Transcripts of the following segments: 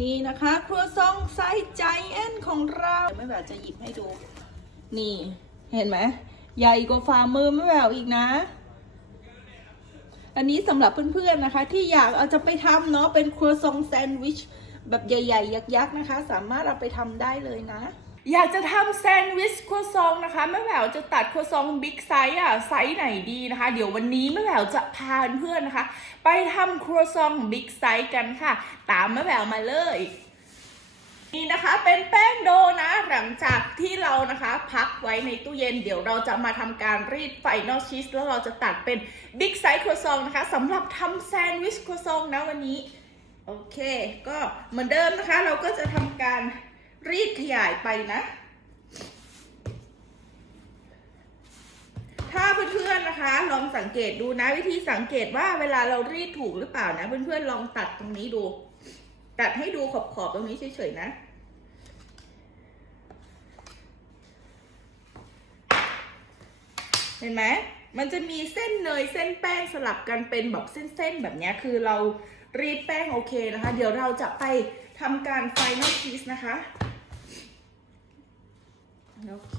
นี่นะคะ ครัวซองไซส์ใจแอนของเราไม่แบบจะหยิบให้ดู นี่เห็นไหมใหญ่กว่าฝ่ามือไม่แบบอีกนะ อันนี้สำหรับเพื่อนๆนะคะ ที่อยากเอาจะไปทำเนาะเป็นครัวซองแซนด์วิชแบบใหญ่ๆ ยักษ์ๆนะคะ สามารถเอาไปทำได้เลยนะ อยากจะทำแซนด์วิชครัวซองนะคะแม่แหววจะตัดครัวซองบิ๊กไซส์อะไซส์ไหนดีนะคะ เดี๋ยววันนี้แม่แหววจะพาเพื่อนนะคะ ไปทำครัวซองบิ๊กไซส์กันค่ะ ตามแม่แหววมาเลย นี่นะคะเป็นแป้งโดนะ หลังจากที่เรานะคะ พักไว้ในตู้เย็น เดี๋ยวเราจะมาทำการรีดไฟนอลชีสแล้วเราจะตัดเป็นบิ๊กไซส์ครัวซองนะคะสำหรับทำแซนด์วิชครัวซองนะวันนี้โอเค ก็เหมือนเดิมนะคะ เราก็จะทำการ รีดขยายไปนะ ถ้าเพื่อนๆนะคะ ลองสังเกตดูนะ วิธีสังเกตว่าเวลาเรารีดถูกหรือเปล่านะ เพื่อนๆลองตัดตรงนี้ดู ตัดให้ดูขอบๆตรงนี้เฉยๆนะเห็นไหมมันจะมีเส้นเนยเส้นแป้งสลับกันเป็นแบบเส้นๆแบบนี้คือเรารีดแป้งโอเคนะคะ เดี๋ยวเราจะไปทำการไฟนอลชีสนะคะ โอเค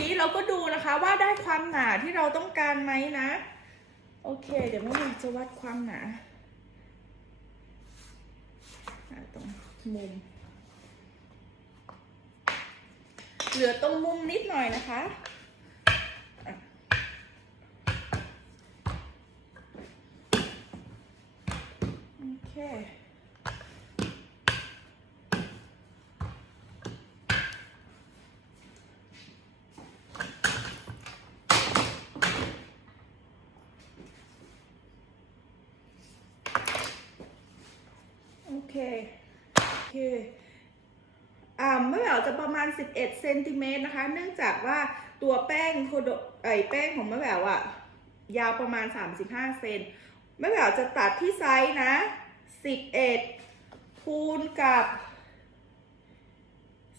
นี้เราก็ดูนะคะว่าได้ความหนาที่เราต้องการไหมนะ โอเค เดี๋ยวแม่หนูจะวัดความหนาตรงมุม เหลือตรงมุมนิดหน่อยนะคะโอเคโอเค โอเคอ่าไม่แหววจะประมาณ 11เซนติเมตรนะคะ เนื่องจากว่าตัวแป้งโคโดไอแป้งของแม่แหววอะยาวประมาณ 35เซนแม่แหววจะตัดที่ไซส์นะ 11คูณกับ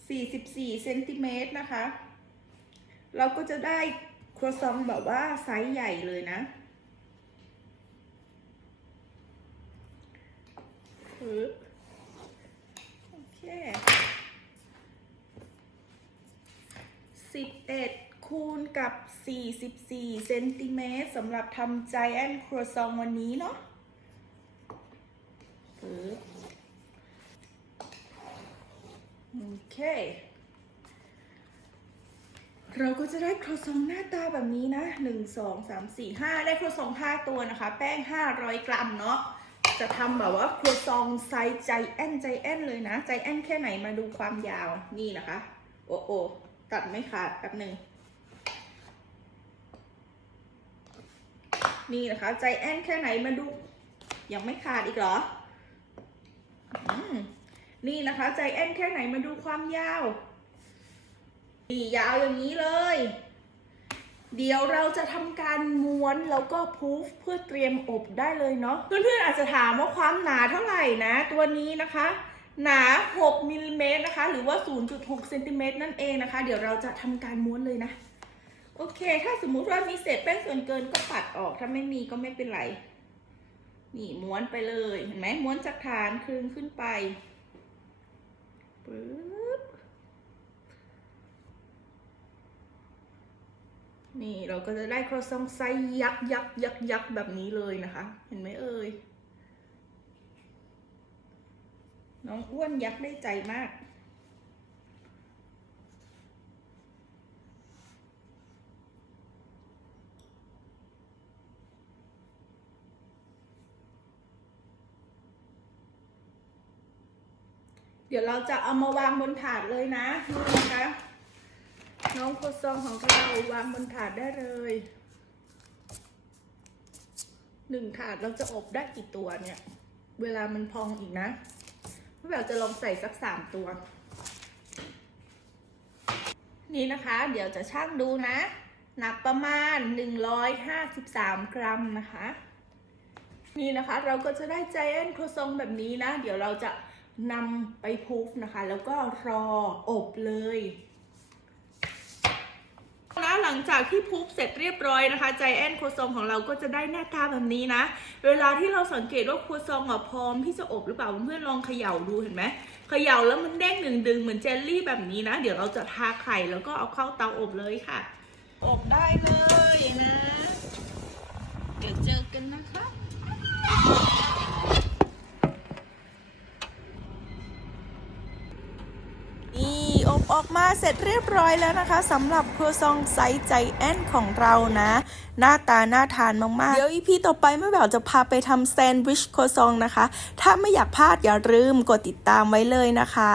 44เซนติเมตรนะคะ เราก็จะได้ครัวซองแบบว่าไซส์ใหญ่เลยนะโอเคสิบเอ็ดคูณกับสี่สิบสี่เซนติเมตรสำหรับทำ Giant Croissant วันนี้เนาะ ปึ๊บโอเค เราก็จะได้ครัวซองหน้าตาแบบนี้นะหนึ่งสองสามสี่ห้าได้ครัวซองห้าตัวนะคะ แป้งห้าร้อยกรัมเนาะจะทำแบบว่าครัวซองไซส์ใจแอนใจแอนเลยนะ ใจแอนแค่ไหนมาดูความยาวนี่นะคะ โอ้โอตัดไม่ขาดแป๊บหนึ่งนี่นะคะ ใจแอนแค่ไหนมาดู ยังไม่ขาดอีกเหรอ นี่นะคะใจแอนแค่ไหนมาดูความยาวนี่ยาวอย่างนี้เลย เดี๋ยวเราจะทำการม้วนแล้วก็พูฟเพื่อเตรียมอบได้เลยเนาะ เพื่อนๆอาจจะถามว่าความหนาเท่าไหร่นะ ตัวนี้นะคะ หนา 6มิลลิเมตรนะคะ หรือว่า 0.6เซนติเมตรนั่นเองนะคะ เดี๋ยวเราจะทำการม้วนเลยนะ โอเค ถ้าสมมุติว่ามีเศษแป้งส่วนเกินก็ปัดออก ถ้าไม่มีก็ไม่เป็นไร นี่ม้วนไปเลยเห็นไหมม้วนจากฐานคลึงขึ้นไปปึ๊บนี่เราก็จะได้ครัวซองไซยักยักยักยักแบบนี้เลยนะคะ เห็นไหมเอ่ยน้องอ้วนยักได้ใจมาก เดี๋ยวเราจะเอามาวางบนถาดเลยนะนู่นนะคะ น้องโคซองของเราวางบนถาดได้เลยหนึ่งถาดเราจะอบได้กี่ตัวเนี่ย เวลามันพองอีกนะพี่แบบจะลองใส่สักสามตัว นี่นะคะ เดี๋ยวจะชั่งดูนะ หนักประมาณ 153 กรัมนะคะ นี่นะคะเราก็จะได้ใจแอนโครซองแบบนี้นะ เดี๋ยวเราจะ นำไปพูฟนะคะ แล้วก็รออบเลยนะหลังจากที่พูฟเสร็จเรียบร้อยนะคะใจแอนโคซองของเราก็จะได้หน้าตาแบบนี้นะ เวลาที่เราสังเกตว่าโคซองอะพร้อมที่จะอบหรือเปล่าเพื่อนๆลองเขย่าดูเห็นไหมเขย่าแล้วมันเด้งหนึ่งดึงเหมือนเจลลี่แบบนี้นะ เดี๋ยวเราจะทาไข่แล้วก็เอาเข้าเตาอบเลยค่ะ อบได้เลยนะ เดี๋ยวเจอกันนะคะ นี่อบออกมา เสร็จเรียบร้อยแล้วนะคะสำหรับครัวซองไซส์ใจแอนของเรานะ หน้าตาน่าทานมากๆ เดี๋ยวอีพีต่อไปแม่แหววจะพาไปทำแซนด์วิชครัวซองนะคะ ถ้าไม่อยากพลาดอย่าลืมกดติดตามไว้เลยนะคะ